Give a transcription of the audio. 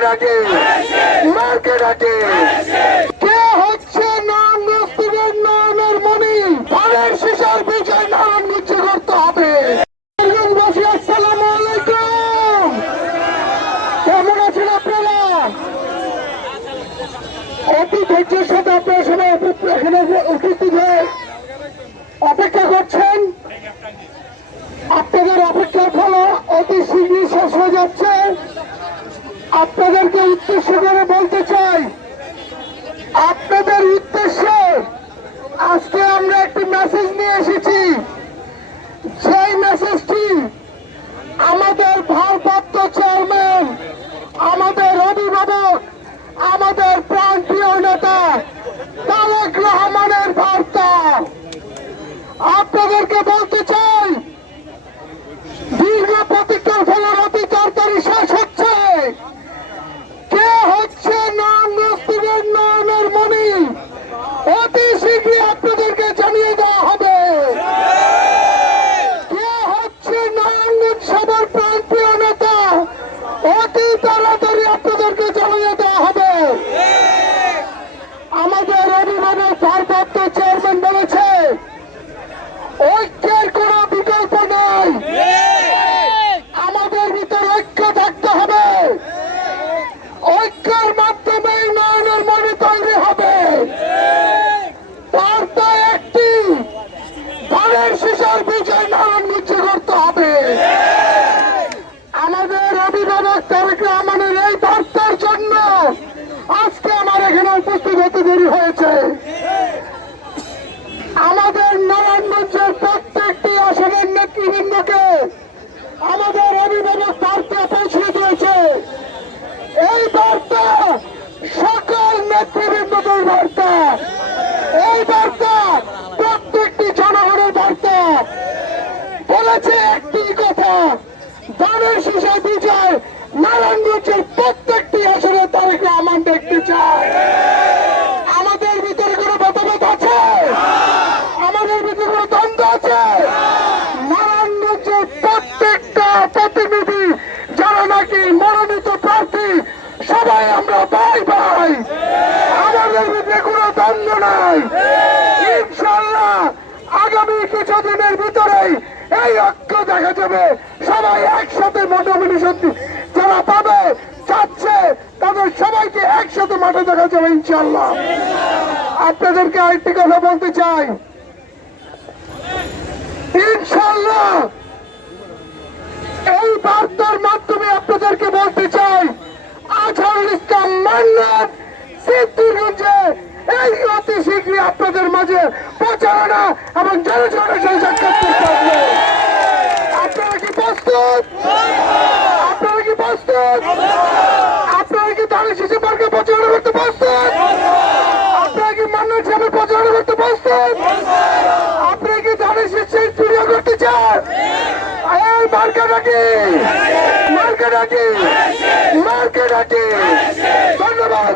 মার্কেটাকে মার্কেটাকে কে হচ্ছে নাম নাস্তিকের নয়নের মণি ধানের শীষের বিজয় নারায়ণগঞ্জে করতে হবে। আসসালামু আলাইকুম, কেমন আছেন আপনারা? অতি ধৈর্যের সাথে আপনারা সবাই এখানে উপস্থিত হয়ে অপেক্ষা করছেন। আপনাদের অপেক্ষার ফল অতি শীঘ্রই শেষ হয়ে যাচ্ছে। আপনাদেরকে উদ্দেশ্য করে বলতে চাই, আপনাদের উদ্দেশ্যে আজকে আমরা একটি মেসেজ নিয়ে এসেছি। সেই মেসেজটি আমাদের ভারপ্রাপ্ত চেয়ারম্যান, আমাদের অভিভাবক, আমাদের প্রাণপ্রিয় নেতা তারেক রহমানের বার্তা। আপনাদেরকে বলতে চাই, দীর্ঘ প্রতীক্ষার ফলে অতি তাড়াতাড়ি শেষ হচ্ছে। কে হচ্ছে নাম নাস্তিকের নয়নের মণি অতি শীঘ্রই আপনাদেরকে জানিয়ে দেওয়া হবে। কে হচ্ছে নারায়ণগঞ্জ সবার প্রাণপ্রিয় নেতা অতি তাড়াতাড়ি আপনাদেরকে জানিয়ে দেওয়া হবে। আমাদের অভিভাবক ভারপ্রাপ্ত চেয়ারম্যান বলেছে, ঐক্যের কোন বিকল্প নাই, আমাদের ভিতরে ঐক্য থাকতে হবে। ঐক্যের মাধ্যমে নয়নের মণি তৈরি হবে। বার্তা একটি, ধানের শীষের বিজয় নারায়ণগঞ্জে করতে হবে। আমাদের অভিভাবক তারেক রহমানের এই বার্তার জন্য আজকে আমার এখানে উপস্থিত হতে দেরি হয়েছে। আমাদের নারায়ণগঞ্জের প্রত্যেকটি আসনের নেতৃবৃন্দকে আমাদের অভিভাবক বার্তা পৌঁছে দিয়েছে। এই বার্তা সকল নেতৃবৃন্দদের বার্তা, এই বার্তা প্রত্যেকটি জনগণের বার্তা। বলেছে একটি কথা, ধানের শীষের বিজয় নারায়ণগঞ্জের প্রত্যেকটি আসনে তারেক রহমান দেখতে চায়। আমাদের ভিতরে কোনো মতভেদ আছে? আমাদের ভিতরে কোনো দ্বন্দ্ব আছে? নারায়ণগঞ্জের প্রত্যেকটা প্রতিনিধি যারা নাকি মনোনীত প্রার্থী, সবাই আমরা ভাই ভাই, আমাদের ভিতরে কোনো দ্বন্দ্ব নাই। ইনশাআল্লাহ আগামী কিছুদিনের ভিতরেই এই ঐক্য দেখা যাবে। সবাই একসাথে নমিনেশন যারা পাবে চাচ্ছে তাদের সবাইকে একসাথে মাঠে দেখা যাবে ইনশাআল্লাহ। আপনাদেরকে আরেকটি কথা বলতে চাই, ইনশাআল্লাহ এই বার্তার মাধ্যমে আপনাদেরকে বলতে চাই, আজহারুল ইসলাম মান্নান সিদ্দিকগঞ্জে এই অতি শীঘ্রই আপনাদের মাঝে প্রচারণা এবং জনগণের সাথে সাক্ষাৎ করতে হবে। আপনারা কি প্রস্তুত? আপনারা কি প্রস্তুত? আপনারা কি ধানের শীষের মার্কে প্রচারণা করতে প্রস্তুত? আপনারা কি মান্নান সাহেবের প্রচারণা করতে প্রস্তুত? আপনারা কি ধানের শীষের ভিডিও করতে চান? এই মার্কেটাকে মার্কেটাকে মার্কেটাকে ধন্যবাদ।